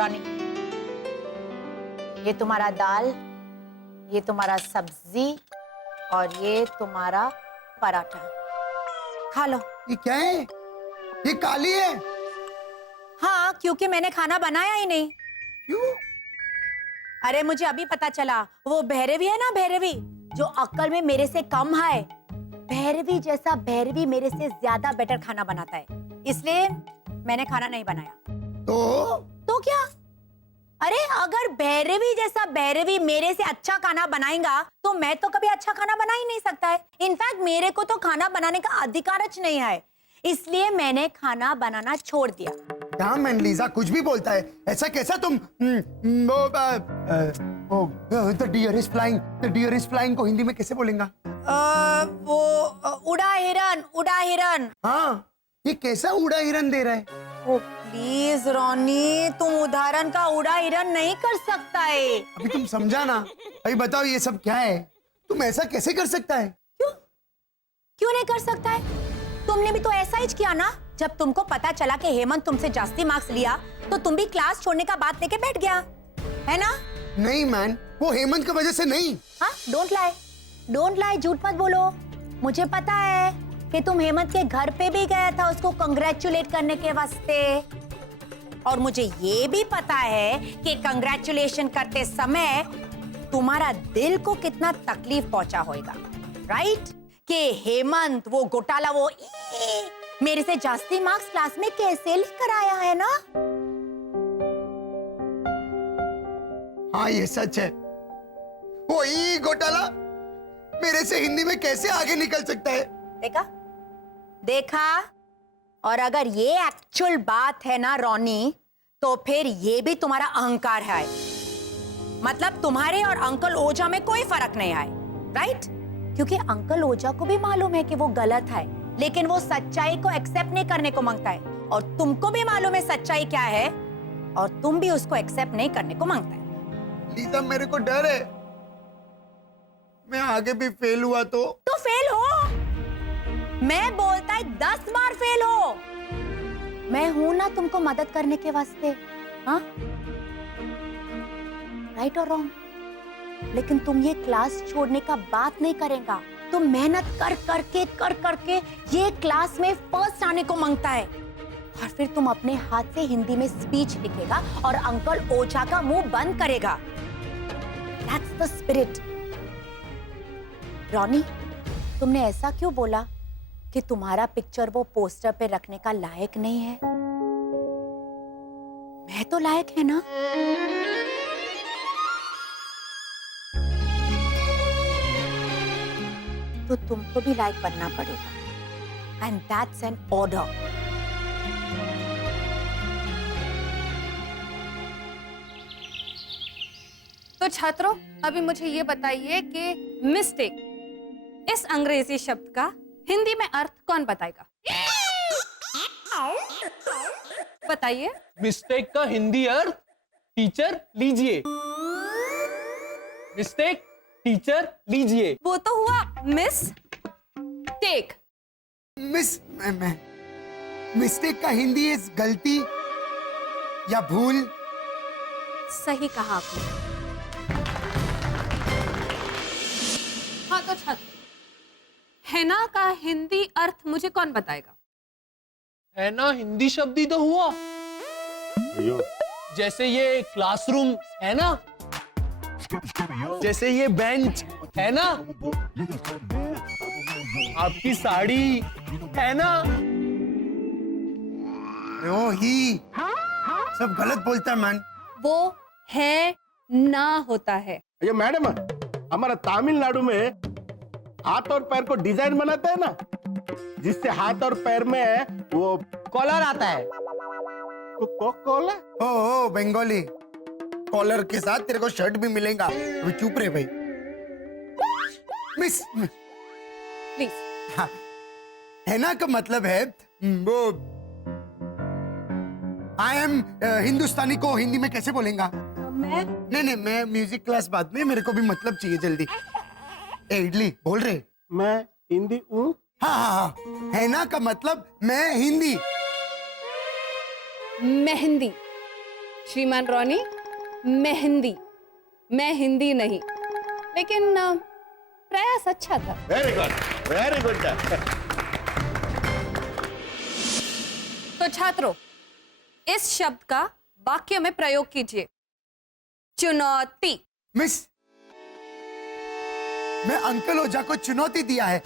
रानी, ये तुम्हारा दाल, ये तुम्हारा सब्जी और ये तुम्हारा पराठा, खा लो। ये क्या है? ये काली है। हाँ, क्योंकि मैंने खाना बनाया ही नहीं। क्यों? अरे मुझे अभी पता चला, वो भैरवी है ना, भैरवी जो अक्ल में मेरे से कम है, भैरवी जैसा भैरवी मेरे से ज्यादा बेटर खाना बनाता है, इसलिए मैंने खाना नहीं बनाया। तो क्या? अरे अगर भैरवी जैसा भैरवी मेरे से अच्छा खाना बनाएगा तो मैं तो कभी अच्छा खाना बना ही नहीं सकता है। इनफैक्ट मेरे को तो खाना बनाने का अधिकार नहीं है, इसलिए मैंने खाना बनाना छोड़ दिया। क्या मैन लीजा कुछ भी बोलता है, ऐसा कैसा तुम the deer is flying, the deer is flying को हिंदी में कैसे बोलेंगा? वो उड़ा हिरन, उड़ा हिरन। हाँ, ये कैसा उड़ा हिरन दे रहा है? ओ प्लीज रॉनी, तुम उदाहरण का उड़ा हिरन नहीं कर सकता है। अभी तुम समझा ना। अभी बताओ ये सब क्या है? तुम ऐसा कैसे कर सकता है? क्यों नहीं कर सकता है? तुमने भी तो ऐसा ही किया ना, जब तुमको पता चला कि हेमंत तुमसे जास्ती मार्क्स लिया तो तुम भी क्लास छोड़ने का बात लेके बैठ गया, है ना? नहीं मैन, वो हेमंत की वजह से नहीं। हाँ, डोंट लाई, झूठ मत बोलो। मुझे पता है कि तुम हेमंत के घर पे भी गया था उसको कंग्रेचुलेट करने के वास्ते, और मुझे ये भी पता है कि कंग्रेचुलेशन करते समय तुम्हारा दिल को कितना तकलीफ पहुंचा होगा, राइट? कि हेमंत वो घोटाला वो मेरे से जास्ती मार्क्स क्लास में कैसे लेकर आया, है ना? हाँ ये सच है। वो घोटाला मेरे से हिंदी में कैसे आगे निकल सकता है? देखा? और अगर ये एक्चुअल बात है ना रॉनी, तो फिर ये भी तुम्हारा अहंकार है। मतलब तुम्हारे और अंकल ओझा में कोई फर्क नहीं है, राइट? क्योंकि अंकल ओझा को भी मालूम है कि वो गलत है, लेकिन वो सच्चाई को एक्सेप्ट नहीं करने को मांगता है, और तुमको भी मालूम है सच्चाई क्या है, और तुम भी उसको एक्सेप्ट नहीं करने को मांगता है। लीजा मेरे को डर है, मैं आगे भी फेल हुआ तो फेल हो। मैं बोलता है 10 बार फेल हो, मैं हूं ना तुमको मदद करने के वास्ते, हाँ? राइट और रॉन्ग? लेकिन तुम ये क्लास छोड़ने का बात नहीं करेगा, तुम मेहनत कर करके ये क्लास में फर्स्ट आने को मांगता है, और फिर तुम अपने हाथ से हिंदी में स्पीच लिखेगा और अंकल ओझा का मुंह बंद करेगा। That's the spirit. रॉनी, तुमने ऐसा क्यों बोला कि तुम्हारा पिक्चर वो पोस्टर पे रखने का लायक नहीं है? मैं तो लायक है ना? तो तुमको भी लायक बनना पड़ेगा, एंड दैट्स एन ऑर्डर। तो छात्रों, अभी मुझे ये बताइए कि मिस्टेक इस अंग्रेजी शब्द का हिंदी में अर्थ कौन बताएगा? बताइए। मिस्टेक का हिंदी अर्थ टीचर लीजिए। मिस्टेक टीचर लीजिए। वो तो हुआ मिस टेक। मिस्टेक का हिंदी इज गलती या भूल। सही कहा आपने। हाँ तो छात्र, हैना का हिंदी अर्थ मुझे कौन बताएगा? है ना, हिंदी शब्द ही तो हुआ। जैसे ये क्लासरूम है ना, जैसे ये बेंच है ना, आपकी साड़ी है ना। ओ ही सब गलत बोलता है मैन। वो है ना होता है। ये मैडम, हमारा तमिलनाडु में हाथ और पैर को डिजाइन बनाते हैं ना, जिससे हाथ और पैर में वो कॉलर आता है। कॉलर? ओ बंगाली कॉलर के साथ तेरे को शर्ट भी मिलेगा। अभी चुप रहे भाई। Miss please. हाँ, है ना का मतलब है वो आई एम हिंदुस्तानी को हिंदी में कैसे बोलेगा? नहीं, मैं म्यूजिक क्लास बाद में, मेरे को भी मतलब चाहिए जल्दी। ए इडली बोल रहे। मैं हिंदी हूँ। हाँ, है ना का मतलब मैं हिंदी। मेहंदी। श्रीमान रॉनी, मेहंदी, मैं हिंदी नहीं, लेकिन प्रयास अच्छा था। Very good, very good. तो छात्रों, इस शब्द का वाक्य में प्रयोग कीजिए। चुनौती। मिस, मैं अंकल ओझा को चुनौती दिया है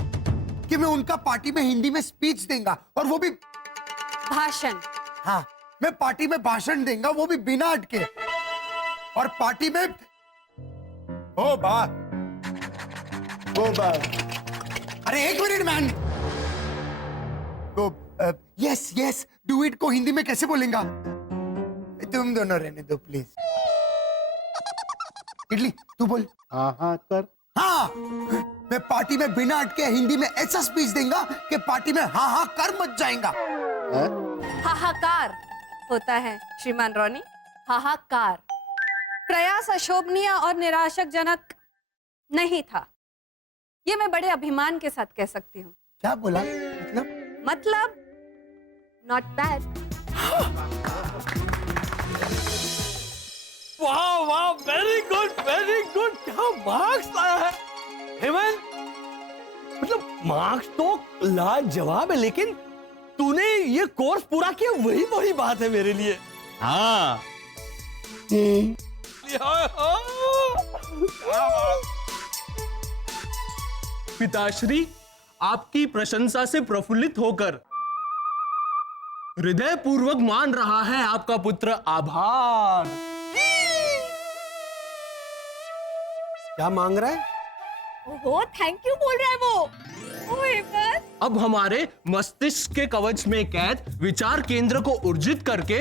कि मैं उनका पार्टी में हिंदी में स्पीच देंगा, और वो भी भाषण। हाँ, मैं पार्टी में भाषण देंगा, वो भी बिना अटके, और पार्टी में ओ बात। अरे एक मिनट मैन। तो यस यस डू इट को हिंदी में कैसे बोलेंगा? तुम दोनों रहने दो प्लीज। इडली तू बोल। हाँ कर। हाँ, मैं पार्टी में बिना अटके हिंदी में ऐसा स्पीच देंगा कि पार्टी में हाँ हाँ कर मच जाएगा। हाहाकार होता है श्रीमान रॉनी, हाहाकार। प्रयास अशोभनीय और निराशकजनक नहीं था, ये मैं बड़े अभिमान के साथ कह सकती हूँ। क्या बोला? मतलब नॉट बैड। वाह वाह, वेरी गुड, वेरी गुड। क्या मार्क्स लाया है हेमंत। मतलब मार्क्स तो लाजवाब है, लेकिन तूने ये कोर्स पूरा किया वही बड़ी बात है मेरे लिए। हाँ। पिताश्री, आपकी प्रशंसा से प्रफुल्लित होकर हृदय पूर्वक मान रहा है आपका पुत्र आभार। क्या मांग रहा है? ओहो, थैंक यू बोल रहा है वो। ओए बस। अब हमारे मस्तिष्क के कवच में कैद विचार केंद्र को ऊर्जित करके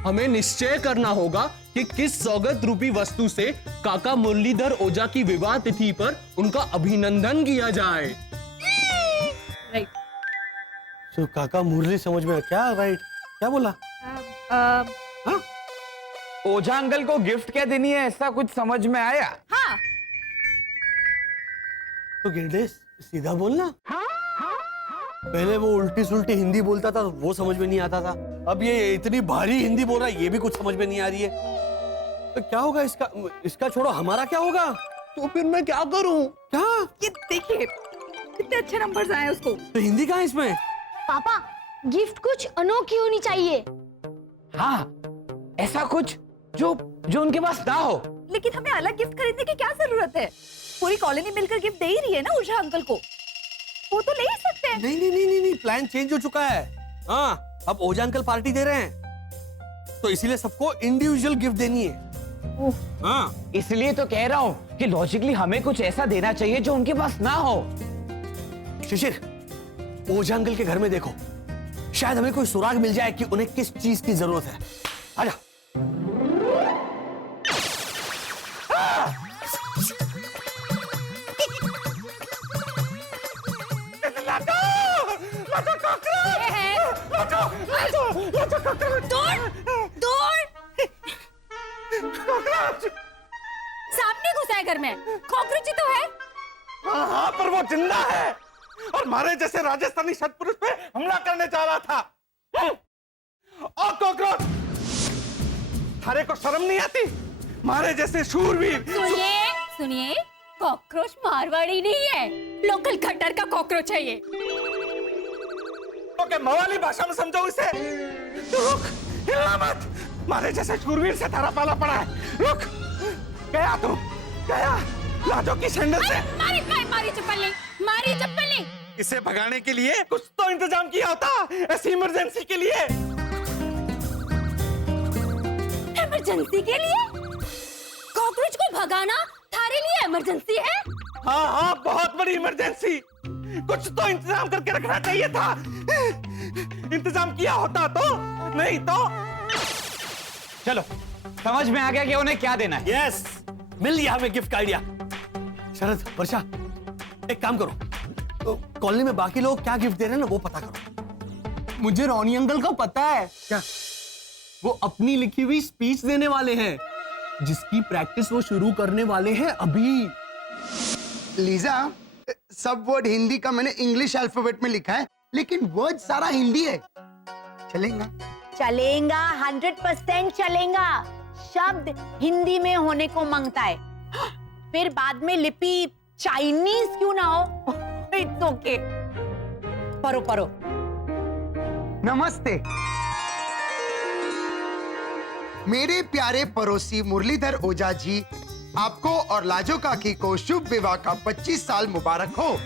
हमें निश्चय करना होगा कि किस सौगत रूपी वस्तु से काका मुरलीधर ओझा की विवाह तिथि पर उनका अभिनंदन किया जाए। राइट। तो काका मुरली समझ में क्या? राइट, क्या बोला? हाँ? ओझा अंकल को गिफ्ट क्या देनी है, ऐसा कुछ समझ में आया? हाँ। तो गेंडे सीधा बोलना। पहले वो उल्टी सुल्टी हिंदी बोलता था, वो समझ में नहीं आता था। अब ये इतनी भारी हिंदी बोल रहा है, ये भी कुछ समझ में नहीं आ रही है। तो क्या होगा इसका? इसका छोड़ो, हमारा क्या होगा? तो फिर मैं क्या करूं? क्या? ये देखिए कितने अच्छे नंबर्स आए उसको। तो हिंदी कहाँ है इसमें? पापा, गिफ्ट कुछ अनोखी होनी चाहिए। हाँ, ऐसा कुछ जो जो उनके पास ना हो। लेकिन हमें अलग गिफ्ट खरीदने की क्या जरूरत है? पूरी कॉलोनी मिलकर गिफ्ट दे ही रही है ना ओझा अंकल को, वो तो ले ही सकते हैं। नहीं नहीं नहीं नहीं नहीं, प्लान चेंज हो चुका है। हाँ, अब ओझा अंकल पार्टी दे रहे हैं, तो इसीलिए सबको इंडिविजुअल गिफ्ट देनी है। हाँ, इसलिए तो कह रहा हूँ कि लॉजिकली हमें कुछ ऐसा देना चाहिए जो उनके पास ना हो। शिशिर, ओझा अंकल के घर में देखो, शायद हमें कोई सुराग मिल जाए कि उन्हें किस चीज की जरूरत है। आजा। सांप नहीं घुसा है घर में, कॉकरोच ही तो है। हाँ, पर वो जिंदा है और मारे जैसे राजस्थानी सतपुरुष पे हमला करने जा रहा था। और कॉकरोच, थारे को शर्म नहीं आती? मारे जैसे शूरवीर। सुनिए सुनिए, कॉकरोच मारवाड़ी नहीं है, लोकल खट्टर का कॉकरोच है ये। तो क्या मवाली भाषा में समझो इसे? तो रुक, हिलना मत। मारे जैसे शूरवीर से थारा पाला पड़ा है। रुक, गया तू, गया लाजो की सैंडल से। मारी चप्पल नहीं, मारी चप्पल नहीं। इसे भगाने के लिए कुछ तो इंतजाम किया होता, ऐसी इमरजेंसी के लिए। इमरजेंसी के लिए? कॉकरोच को भगाना थारे लिए इमरजेंसी है? हाँ हाँ, बहुत बड़ी इमरजेंसी। कुछ तो इंतजाम करके रखना चाहिए था। इंतजाम किया होता तो, नहीं तो। चलो, समझ में आ गया कि उन्हें क्या देना है। यस, मिल गया हमें गिफ्ट का आइडिया। शरद, वर्षा, एक काम करो, तो कॉलोनी में बाकी लोग क्या गिफ्ट दे रहे हैं ना, वो पता करो। मुझे रॉनी अंकल का पता है। क्या? वो अपनी लिखी हुई स्पीच देने वाले हैं, जिसकी प्रैक्टिस वो शुरू करने वाले हैं अभी। लीजा, सब वर्ड हिंदी का मैंने इंग्लिश अल्फाबेट में लिखा है, लेकिन वर्ड सारा हिंदी है। चलेगा? चलेगा, 100% चलेगा। शब्द हिंदी में होने को मांगता है, फिर बाद में लिपि चाइनीज क्यों ना हो। It's okay. पढ़ो पढ़ो। नमस्ते। मेरे प्यारे पड़ोसी मुरलीधर ओझा जी, आपको और लाजो काकी को शुभ विवाह का 25 साल मुबारक हो।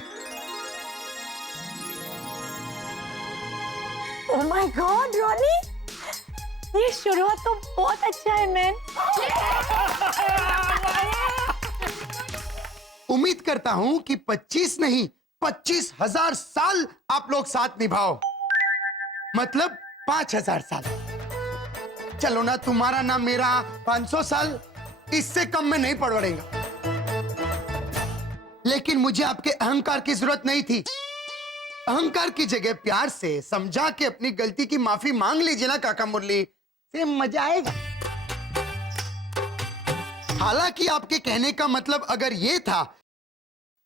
ओह माय गॉड रॉनी, ये शुरुआत तो बहुत अच्छा है मैन। उम्मीद करता हूं कि 25 नहीं 25,000 साल आप लोग साथ निभाओ, मतलब 5,000 साल। चलो ना, तुम्हारा ना मेरा 500 साल, इससे कम में नहीं पड़ेगा। लेकिन मुझे आपके अहंकार की जरूरत नहीं थी। अहंकार की जगह प्यार से समझा के अपनी गलती की माफी मांग लीजिए ना काका मुरली, से मजा आएगा। हालांकि आपके कहने का मतलब अगर ये था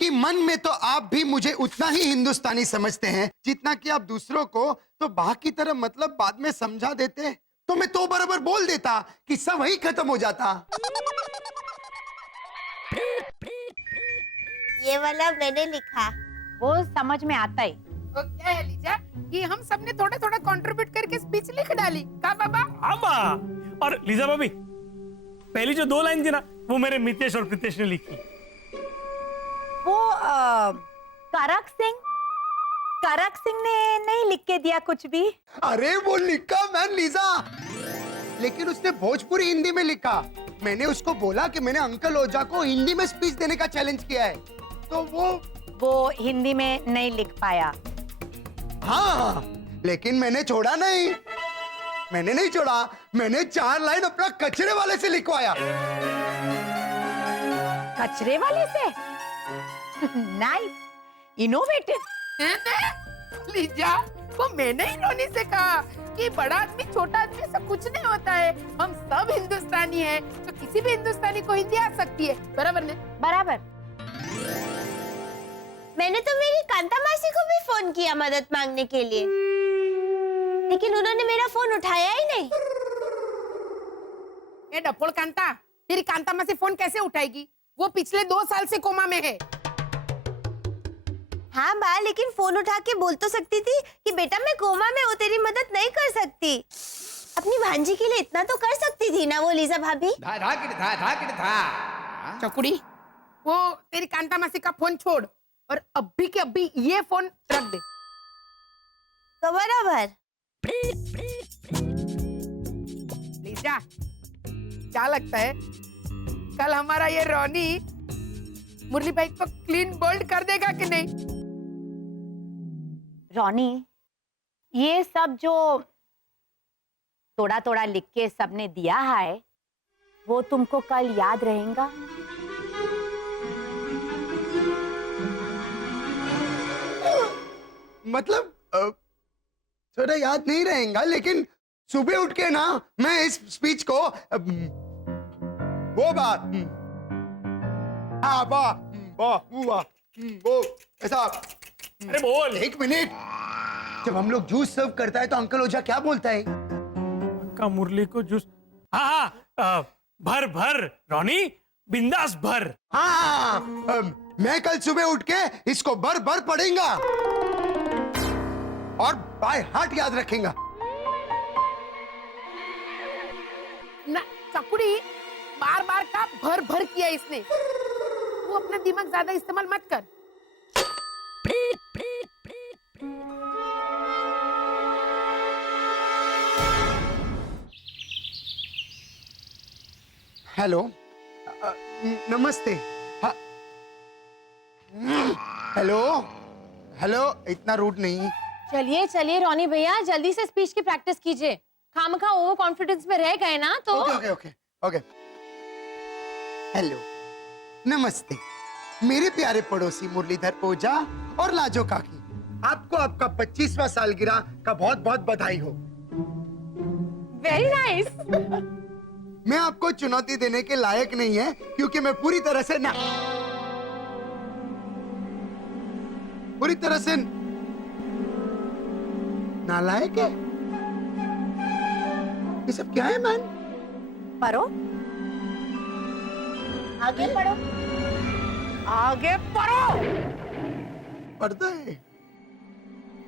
कि मन में तो आप भी मुझे उतना ही हिंदुस्तानी समझते हैं जितना कि आप दूसरों को, तो बाकी तरह मतलब बाद में समझा देते तो मैं तो बराबर बोल देता कि सब वही खत्म हो जाता। ये वाला मैंने लिखा। वो समझ में आता है। तो क्या है लीजा कि हम सबने थोड़ा थोड़ा कंट्रीब्यूट करके स्पीच लिख डाली का बाबा। आमा और लीजा भाभी, पहली जो 2 लाइन थी ना, वो मेरे मितेश और प्रीतेश ने लिखी। वो करक सिंह ने नहीं लिख के दिया कुछ भी। अरे वो लिखा मैन लीजा, लेकिन उसने भोजपुरी हिंदी में लिखा। मैंने उसको बोला कि मैंने अंकल ओझा को हिंदी में स्पीच देने का चैलेंज किया है, तो वो हिंदी में नहीं लिख पाया। हाँ, लेकिन मैंने छोड़ा नहीं। मैंने नहीं छोड़ा, मैंने 4 लाइन अपना कचरे वाले से लिखवाया। कचरे वाले से? Nice, innovative. लीजा, वो मैंने ही रोनी से कहा कि बड़ा आदमी छोटा आदमी से कुछ नहीं होता है, हम सब हिंदुस्तानी हैं, तो किसी भी हिंदुस्तानी को हिंदी आ सकती है। बराबर ने? बराबर। मैंने तो मेरी कांता मासी को भी फोन किया मदद मांगने के लिए, लेकिन उन्होंने मेरा फोन उठाया ही नहीं। ये डपोल कांता, तेरी कांता मासी फोन कैसे उठाएगी? वो पिछले 2 साल से कोमा में है। हाँ बा, लेकिन फोन उठा के बोल तो सकती थी कि बेटा मैं कोमा में हूँ, तेरी मदद नहीं कर सकती। अपनी भांजी के लिए इतना तो कर सकती थी ना वो लीजा भाभी। चकुड़ी, वो तेरी कांता मासी का फोन छोड़ और अभी के अभी ये फोन रख दे। तो बराबर। लीजा, क्या लगता है कल हमारा ये रोनी मुरली भाई को क्लीन बोल्ड कर देगा कि नहीं? रॉनी, ये सब जो थोड़ा थोड़ा लिख के सबने दिया है, वो तुमको कल याद रहेगा? मतलब थोड़ा याद नहीं रहेगा, लेकिन सुबह उठ के ना मैं इस स्पीच को वो बात वो ऐसा। अरे बोल। 1 मिनट, जब हम लोग जूस सर्व करता है तो अंकल ओझा क्या बोलता है? का मुरली को जूस। हाँ, भर भर रोनी, बिंदास भर। हाँ, मैं कल सुबह उठ के इसको भर भर पढ़ेगा और बाय हार्ट याद रखेगा। ना चकुड़ी, बार बार का भर भर किया इसने। वो अपना दिमाग ज्यादा इस्तेमाल मत कर। हेलो, नमस्ते। हेलो हेलो, इतना रूड नहीं। चलिए चलिए रोनी भैया, जल्दी से स्पीच की प्रैक्टिस कीजिए। खामखा ओवर कॉन्फिडेंस में रह गए ना तो। Okay okay okay okay. Hello, नमस्ते मेरे प्यारे पड़ोसी मुरलीधर ओझा और लाजो काकी, आपको आपका 25वां सालगिरह का बहुत बहुत बधाई हो। Very nice. मैं आपको चुनौती देने के लायक नहीं है क्योंकि मैं पूरी तरह से नालायक है। ये सब क्या है मैन? पढ़ो, आगे पढ़ो, आगे पढ़ो। पढ़ता है।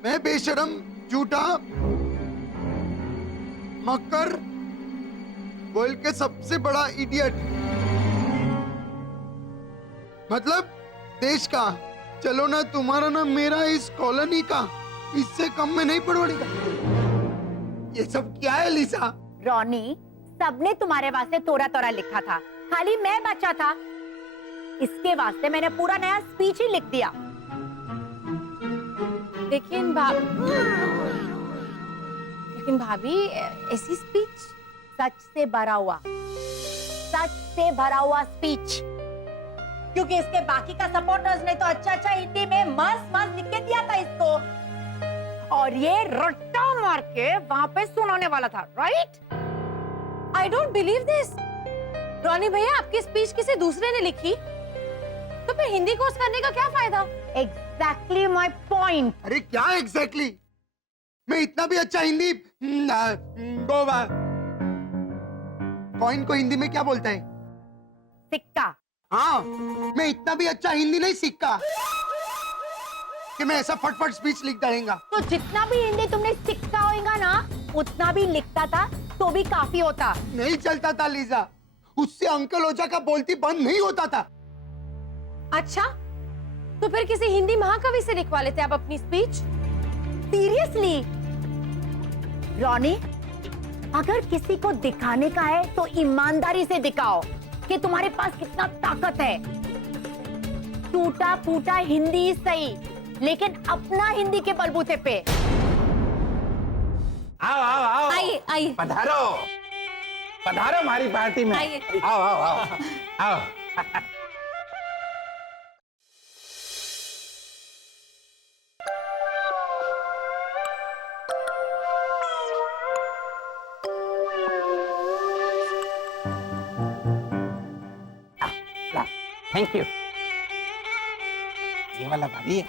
मैं बेशरम, झूठा, मक्कर, वर्ल्ड के सबसे बड़ा इडियट, मतलब देश का, चलो ना तुम्हारा ना मेरा, इस कॉलोनी का, इससे कम में नहीं पढ़ोड़ेगा। ये सब क्या है लिसा? रॉनी, सबने तुम्हारे वास्ते तोरा तोरा लिखा था, खाली मैं बचा था। इसके वास्ते मैंने पूरा नया स्पीच ही लिख दिया। लेकिन भाभी ऐसी स्पीच सच से भरा हुआ, सच से भरा हुआ स्पीच, क्योंकि इसके बाकी का सपोर्टर्स ने तो अच्छा अच्छा हिंदी में मस्त मस्त लिख के दिया था इसको, और ये रट्टा मार के वहां पे सुनाने वाला था, right? I don't believe this. Ronnie भैया, आपकी स्पीच किसी दूसरे ने लिखी, तो फिर हिंदी कोर्स करने का क्या फायदा? Exactly my point. अरे क्या एग्जैक्टली? मैं इतना भी अच्छा हिंदी, कॉइन को हिंदी में क्या बोलता है? सिक्का। हाँ, मैं इतना भी अच्छा हिंदी नहीं सीखा कि मैं ऐसा फटफट स्पीच लिख डालेगा। तो जितना भी हिंदी तुमने सीखा होगा ना, उतना भी लिखता था तो भी काफी होता। नहीं चलता था लीजा, उससे अंकल ओझा का बोलती बंद नहीं होता था। अच्छा, तो फिर किसी हिंदी महाकवि से लिखवा लेते आप अपनी स्पीच? सीरियसली रॉनी, अगर किसी को दिखाने का है तो ईमानदारी से दिखाओ कि तुम्हारे पास कितना ताकत है। टूटा फूटा हिंदी सही, लेकिन अपना हिंदी के बलबूते पे। आओ आओ आओ, आइए आइए पधारो पधारो हमारी पार्टी में। आइए। आओ आओ आओ आओ। Thank you. ये वाला भाभी है।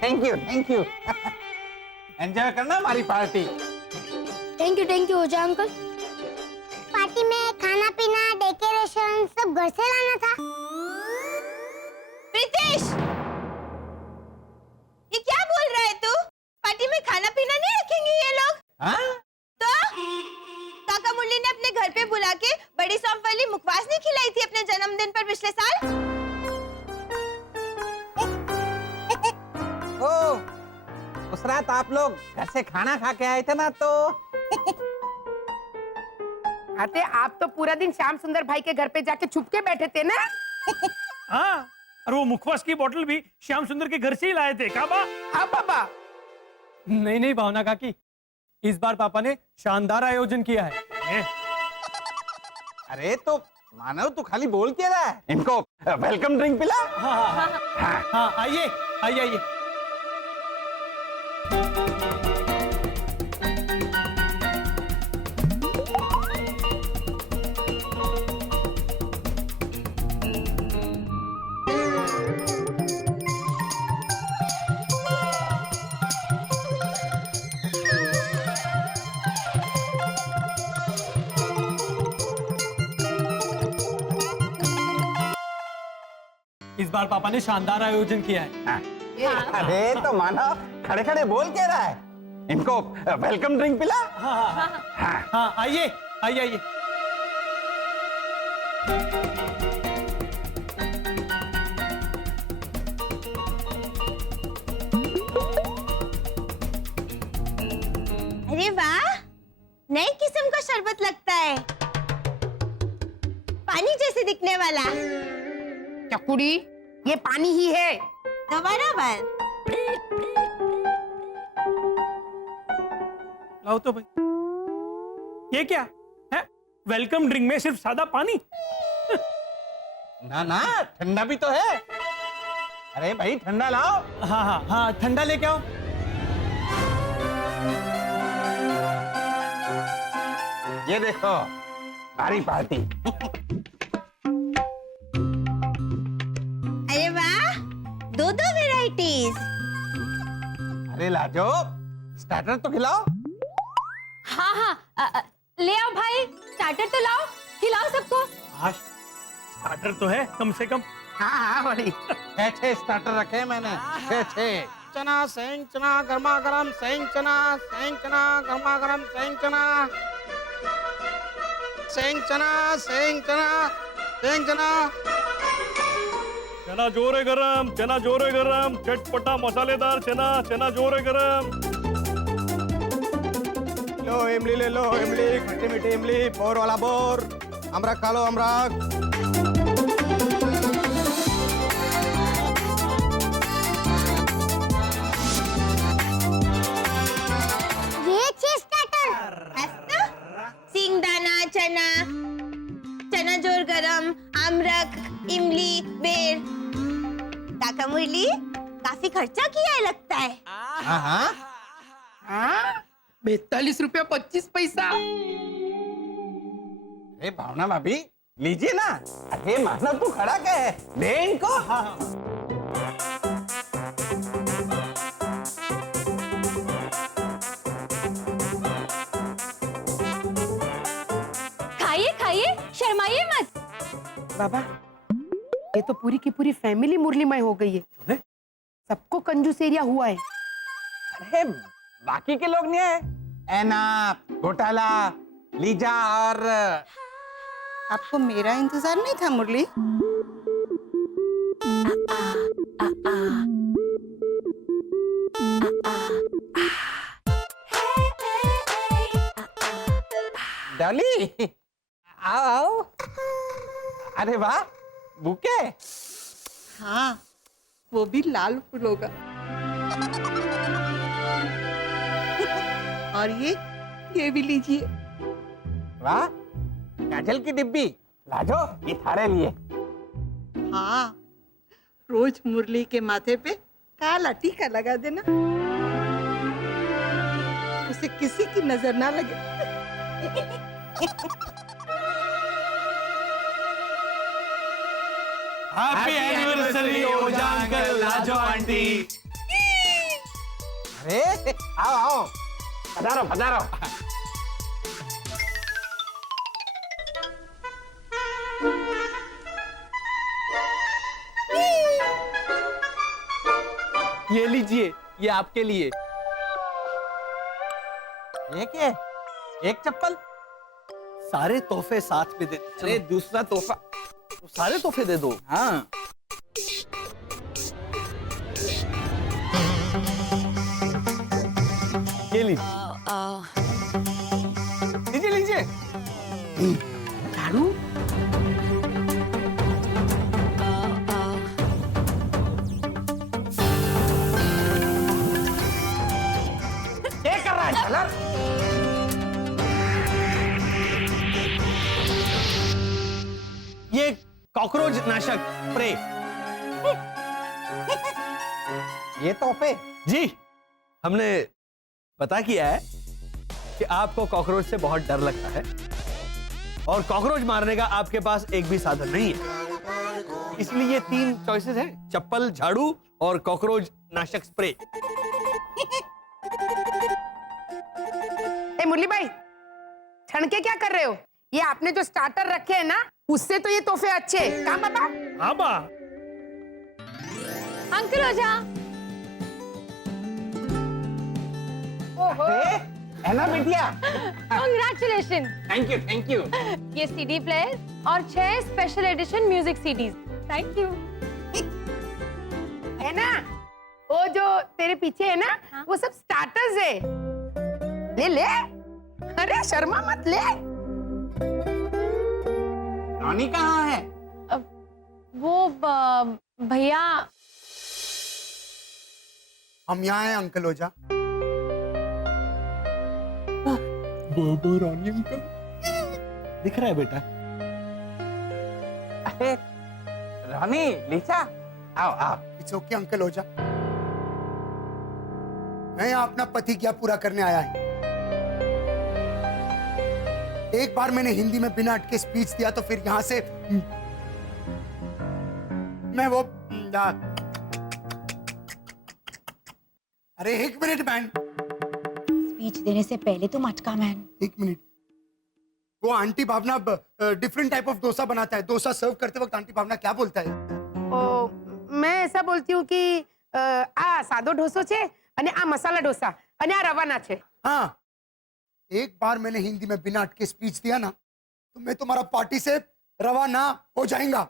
थैंक यू एंजॉय करना हमारी party. Thank you Ojha uncle. Party में खाना पीना, डेकोरेशन सब घर से लाना था। प्रीतेश, ये क्या बोल रहा है तू? पार्टी में खाना पीना नहीं रखेंगे ये लोग? हाँ? तो काका मुरली ने अपने घर पे बुला के बड़ी सौंफ वाली मुखवास नहीं खिलाई थी अपने जन्मदिन पर पिछले साल? उस रात आप लोग घर से खाना खा के आए थे ना, तो आते आप तो पूरा दिन श्याम सुंदर भाई के घर पे जाके छुप के बैठे थे ना? हाँ, और वो मुखवास की बोतल भी श्याम सुंदर के घर से ही लाए थे। काबा? हाँ पापा। नहीं नहीं भावना काकी, इस बार पापा ने शानदार आयोजन किया है। अरे तो मानव तो खाली बोल के रहा है। इनको वेलकम ड्रिंक पिला। हाँ, आइए आइए आइए। इस बार पापा ने शानदार आयोजन किया है। अरे तो मानव खड़े खड़े बोल के रहा है। इनको वेलकम ड्रिंक पिला। हाँ, आइए आइए आइए। अरे वाह, नई किस्म का शरबत लगता है, पानी जैसे दिखने वाला। चकुड़ी, ये पानी ही है। तो बराबर। लाओ तो भाई, ये क्या है? वेलकम ड्रिंक में सिर्फ सादा पानी? ना ना, ठंडा भी तो है। अरे भाई ठंडा लाओ। हाँ हाँ हाँ, ठंडा लेके आओ। ये देखो हमारी पार्टी। अरे वाह, दो वैरायटीज। अरे लाजो, स्टार्टर तो खिलाओ। हाँ हाँ, ले आओ भाई, स्टार्टर तो लाओ, खिलाओ सबको। आज स्टार्टर तो है कम से कम। हाँ हाँ बड़ी, 6 स्टार्टर रखे हैं मैंने, 6। चना सेंग चना गर्मा गर्म सेंग चना गर्मा गर्म सेंग चना सेंग चना सेंग चना सेंग चना। चना जोरे गरम, चना जोरे गरम, चटपटा मसालेदार चना, चना जोरे गरम। लो इमली ले लो, इमली खट्टी मीठी इमली, बोर वाला बोर। अमरख खा लो अमरख। ये 6 स्टार्टर सिंगदाणा चना चना जोर गरम अमरख इमली बेर। काका मुरली काफी खर्चा किया है लगता है। हाँ हाँ, हाँ 42 रुपया 25 पैसा। अरे भावना भाभी लीजिए ना। अरे मानव तू खड़ा क्या है, दे इनको। खाइए खाइए, शर्माइए मत। बाबा ये तो पूरी की पूरी फैमिली मुरलीमय हो गई है। सबको कंजूस एरिया हुआ है। अरे बाकी के लोग नहीं है, ऐना घोटाला लीजा और आपको मेरा इंतजार नहीं था मुरली? डॉली आओ आओ। अरे वाह बुके। हाँ वो भी लाल फूलों का। और ये भी लीजिए। वाह काजल की डिब्बी लाजो, ये थारे लिए। हाँ रोज मुरली के माथे पे काला टीका लगा देना, उसे किसी की नजर ना लगे। हैप्पी एनिवर्सरी ओजा अंकल, लाजो आंटी। अरे आओ आओ, पधारो पधारो। ये लीजिए, ये आपके लिए। ये क्या, एक चप्पल? सारे तोहफे साथ में दे। अरे दूसरा तोहफा। तो सारे तोहफे दे दो। हाँ ये लीजिए। लीजिए लीजिए। झाड़ू क्या कर रहा है झालर? ये कॉकरोच नाशक स्प्रे। ये तोहफे? जी हमने पता किया है कि आपको कॉकरोच से बहुत डर लगता है और कॉकरोच मारने का आपके पास एक भी साधन नहीं है, इसलिए ये 3 चॉइसेस हैं, चप्पल, झाड़ू और कॉकरोच नाशक स्प्रे। ए मुरली भाई, छण के क्या कर रहे हो? ये आपने जो स्टार्टर रखे हैं ना, उससे तो ये तोहफे अच्छे हैं। कहाँ पापा? हाँ बा। अंकल ओझा, है ना बिटिया? कांग्रेचुलेशन। Thank you. ये सीडी प्लेयर और 6 special edition music CDs. Thank you. है ना, वो जो तेरे पीछे है ना, वो सब स्टार्टर्स है। ले ले, अरे शर्मा मत ले। रॉनी कहाँ है? वो भैया हम यहाँ हैं अंकल ओझा। दिख रहा है बेटा? अरे रॉनी लीजा आओ आओ। इट्स ओके अंकल ओझा, मैं यहाँ अपना प्रतिज्ञा पूरा करने आया है। एक बार मैंने हिंदी में बिना अटके स्पीच दिया तो फिर यहाँ से मैं वो अरे एक मिनट मैन, स्पीच देने से पहले तुम अटका मैन। एक मिनट, वो aunty Bhavna different type of dosa बनाता है। डोसा सर्व करते वक्त आंटी भावना क्या बोलता है? ओ, मैं ऐसा बोलती हूँ कि आ सादो ढोસો છે અને આ મસાલા ઢોસા અને આ રવાના છે। हाँ, एक बार मैंने हिंदी में बिना अटके स्पीच दिया ना तो मैं तुम्हारा पार्टी से रवाना हो जाएगा।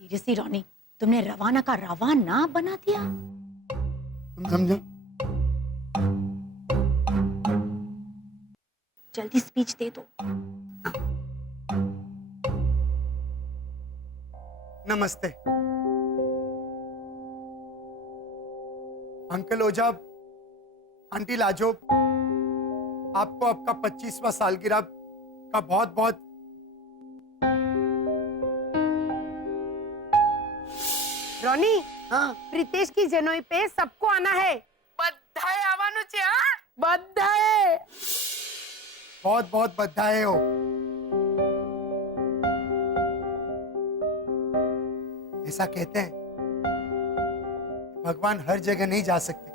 सीरियसली रॉनी, तुमने रवाना का रवाना बना दिया। तुम समझो? जल्दी स्पीच दे दो। नमस्ते अंकल ओझा, आंटी लाजो, आपको आपका 25वां सालगिरह का बहुत बहुत રોની, हाँ, પ્રિતેશ की जनोई पे सबको आना है। બધાએ આવવાનું છે, હા? બધાએ। बहुत बहुत बधाई हो। ऐसा कहते हैं भगवान हर जगह नहीं जा सकते,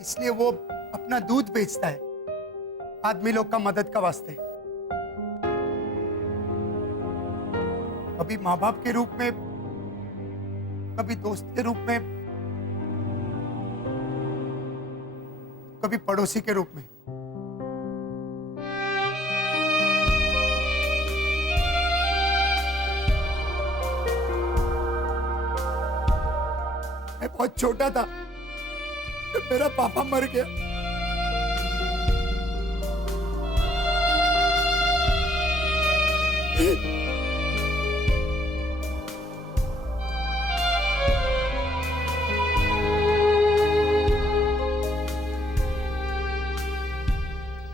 इसलिए वो अपना दूध बेचता है आदमी लोग का मदद का वास्ते। कभी माँ बाप के रूप में, कभी दोस्त के रूप में, कभी पड़ोसी के रूप में। मैं बहुत छोटा था जब मेरा पापा मर गया।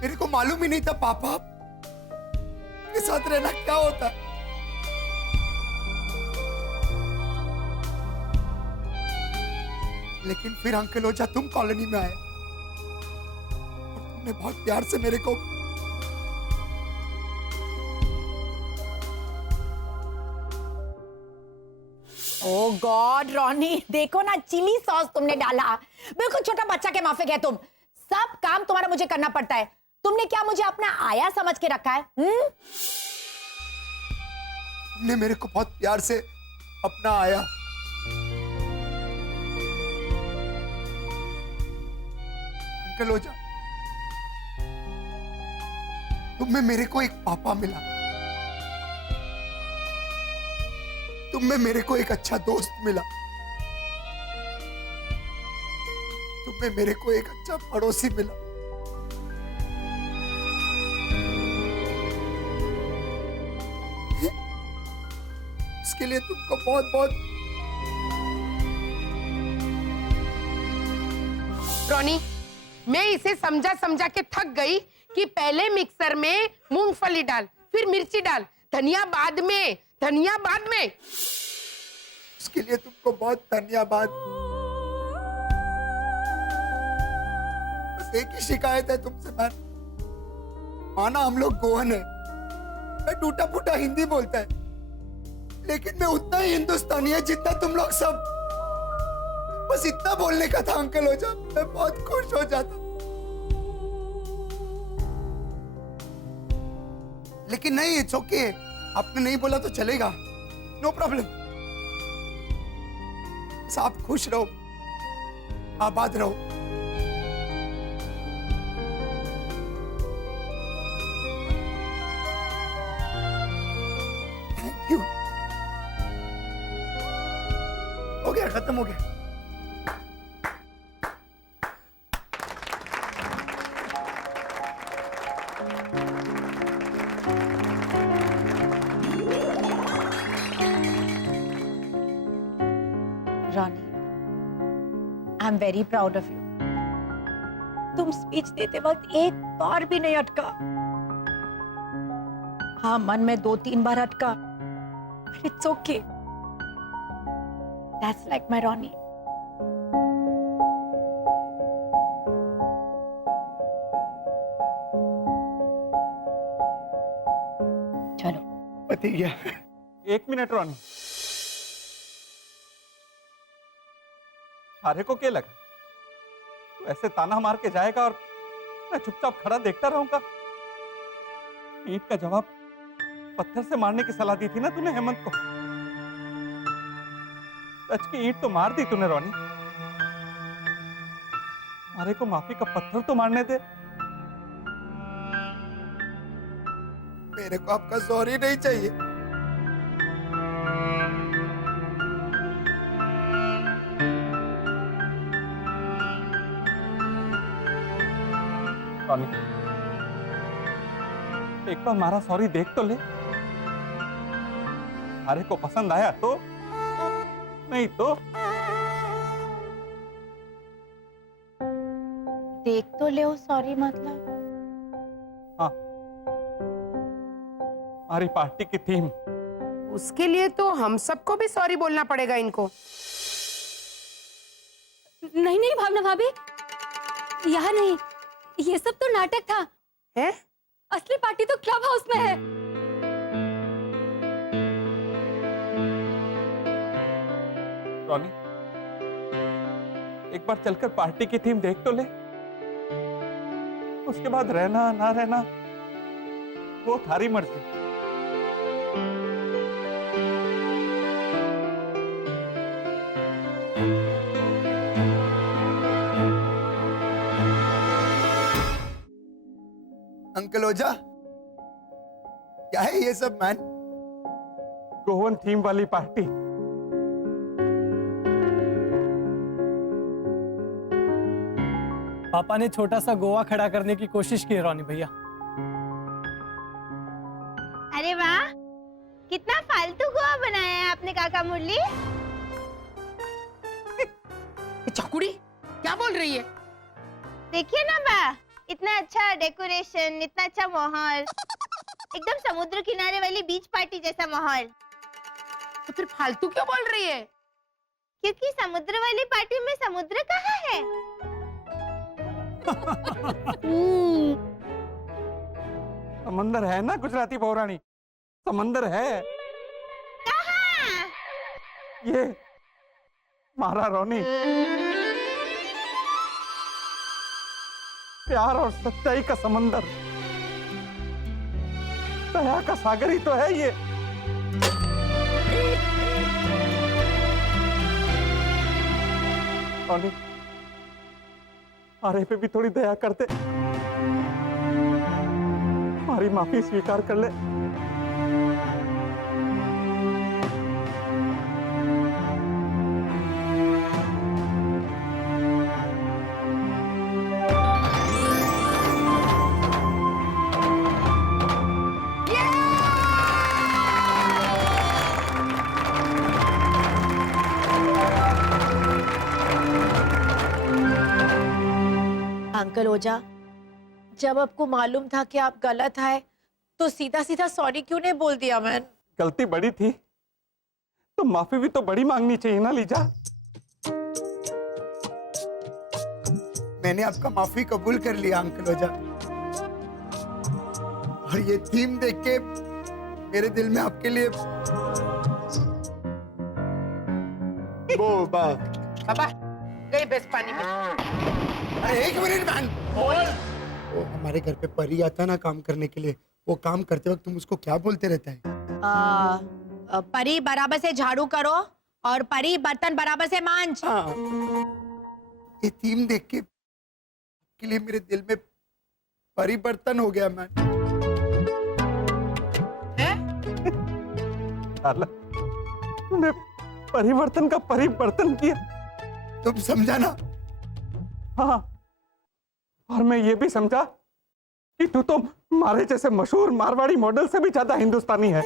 मेरे को मालूम ही नहीं था पापा के साथ रहना क्या होता है। लेकिन फिर अंकल ओझा तुम कॉलोनी में आए और तुमने बहुत प्यार से मेरे को ओ गॉड रॉनी, देखो ना चिली सॉस तुमने डाला। बिल्कुल छोटा बच्चा के माफिक है तुम। सब काम तुम्हारा मुझे करना पड़ता है। तुमने क्या मुझे अपना आया समझ के रखा है? तुमने मेरे को बहुत प्यार से अपना आया। अंकल ओझा, तुम में मेरे को एक पापा मिला, तुम में मेरे को एक अच्छा दोस्त मिला, तुम में मेरे को एक अच्छा पड़ोसी मिला। इसके लिए तुमको बहुत बहुत। रोनी, मैं इसे समझा समझा के थक गई कि पहले मिक्सर में मूंगफली डाल, फिर मिर्ची डाल, धनिया बाद में, धनिया बाद में। इसके लिए तुमको बहुत धन्यवाद। बस एक ही शिकायत है तुमसे मैन, माना हम लोग गोवन है, मैं टूटा फूटा हिंदी बोलता है, लेकिन मैं उतना ही हिंदुस्तानी है जितना तुम लोग सब। बस इतना बोलने का था अंकल ओझा, मैं बहुत खुश हो जाता। लेकिन नहीं, इट्स ओके, आपने नहीं बोला तो चलेगा, नो प्रॉब्लम। बस आप खुश रहो, आबाद रहो। Thank you. हो गया, खत्म हो गया। Ronnie, I am very proud of you. तुम स्पीच देते वक्त एक बार भी नहीं अटका। हाँ, मन में 2-3 बार अटका, but it's okay. That's like my Ronnie. चलो, पति गया। एक मिनट रोनी, थारे को क्या लगा तू ऐसे ताना मार के जाएगा और मैं चुपचाप खड़ा देखता रहूंगा? ईंट का जवाब पत्थर से मारने की सलाह दी थी ना तूने हेमंत को। सच की ईंट तो मार दी तूने रोनी, मारे को माफी का पत्थर तो मारने दे। मेरे को आपका सॉरी नहीं चाहिए। रोनी, एक बार हमारा सॉरी देख तो ले। अरे को पसंद आया तो, नहीं तो देख तो ले सॉरी मतलब। हाँ, हमारी पार्टी की थीम। उसके लिए तो हम सबको भी सॉरी बोलना पड़ेगा इनको। नहीं नहीं भावना भाभी, यहाँ नहीं, ये सब तो नाटक था। है? असली पार्टी तो क्लब हाउस में है। रोनी, एक बार चलकर पार्टी की थीम देख तो ले, उसके बाद रहना ना रहना वो थारी मर्जी। अंकल ओझा, क्या है ये सब मैन? गोवन थीम वाली पार्टी। पापा ने छोटा सा गोवा खड़ा करने की कोशिश की है रोनी भैया। अरे वाह, कितना फालतू गोवा बनाया है आपने काका मुरली। ये चकुड़ी क्या बोल रही है? देखिए ना बा, इतना अच्छा डेकोरेशन, इतना अच्छा माहौल, एकदम समुद्र किनारे वाली बीच पार्टी जैसा माहौल। तो फिर फालतू क्यों बोल रही है? क्योंकि समुद्र वाली पार्टी में समुद्र कहाँ है? समंदर है ना गुजराती पौराणी, समंदर है। कहाँ? ये मारा रोनी, प्यार और सच्चाई का समंदर, दया का सागर ही तो है ये। रोनी, हमारे पे भी थोड़ी दया करते, हमारी माफी स्वीकार कर ले। अंकल ओझा, जब आपको मालूम था कि आप गलत है तो सीधा सीधा सॉरी क्यों नहीं बोल दिया? मैंने गलती बड़ी थी तो माफी भी तो बड़ी मांगनी चाहिए ना लीजा। मैंने आपका माफी कबूल कर लिया अंकल ओझा, और ये थीम देख के मेरे दिल में आपके लिए वो बाबा गई बेस पानी में। अरे एक मिनट मैन, वो हमारे घर पे परी आता ना काम करने के लिए, वो काम करते वक्त तुम उसको क्या बोलते रहता है? परी बराबर से झाड़ू करो और परी बर्तन बराबर से मांज। हाँ, ये थीम देख के लिए मेरे दिल में परिवर्तन हो गया मैन। तूने परिवर्तन का परिवर्तन किया, तुम समझा ना? हाँ, और मैं ये भी समझा कि तू तो हमारे जैसे मशहूर मारवाड़ी मॉडल से भी ज्यादा हिंदुस्तानी है,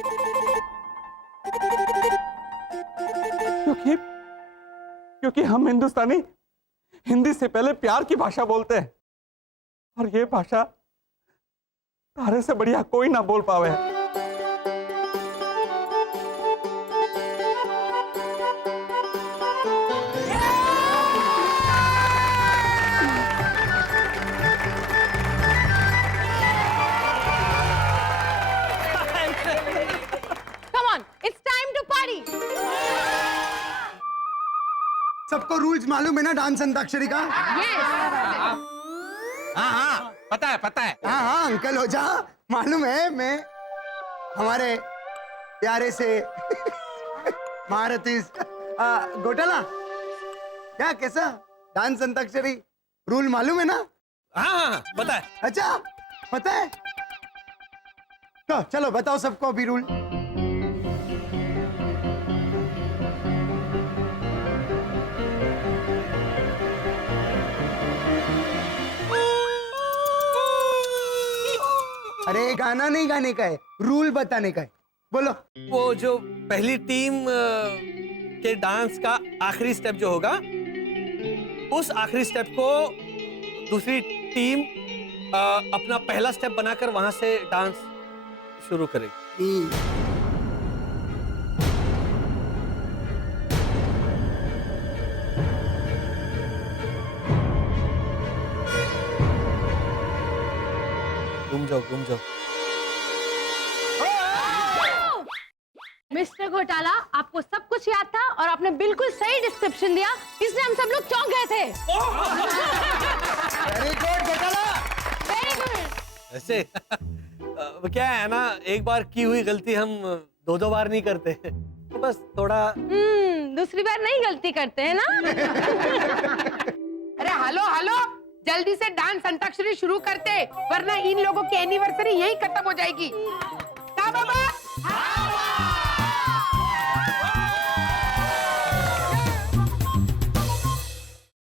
क्योंकि हम हिंदुस्तानी हिंदी से पहले प्यार की भाषा बोलते हैं, और ये भाषा तारे से बढ़िया कोई ना बोल पावे। Come on, it's time to party. सबको रूल्स मालूम है ना डांस अंताक्षरी का? हाँ हाँ पता है पता है। हाँ हाँ अंकल हो जा, मालूम है। मैं हमारे प्यारे से महारथी घोटाला क्या कैसा डांस अंताक्षरी रूल मालूम है ना? हाँ पता है। अच्छा पता है, तो चलो बताओ सबको अभी रूल। अरे गाना नहीं गाने का है, रूल बताने का है, बोलो। वो जो पहली टीम के डांस का आखिरी स्टेप जो होगा, उस आखिरी स्टेप को दूसरी टीम अपना पहला स्टेप बनाकर वहां से डांस शुरू करेगी। घूम जाओ घूम जाओ। मिस्टर घोटाला, आपको सब कुछ याद था और आपने बिल्कुल सही डिस्क्रिप्शन दिया, इसलिए हम सब लोग चौंक गए थे। वेरी गुड घोटाला। Very good. ऐसे क्या है ना, एक बार की हुई गलती हम दो बार नहीं करते, तो बस थोड़ा दूसरी बार नहीं गलती करते हैं ना। अरे हेलो हेलो, जल्दी से डांस अंताक्षरी शुरू करते, वरना इन लोगों की एनिवर्सरी यही खत्म हो जाएगी। का बाबा?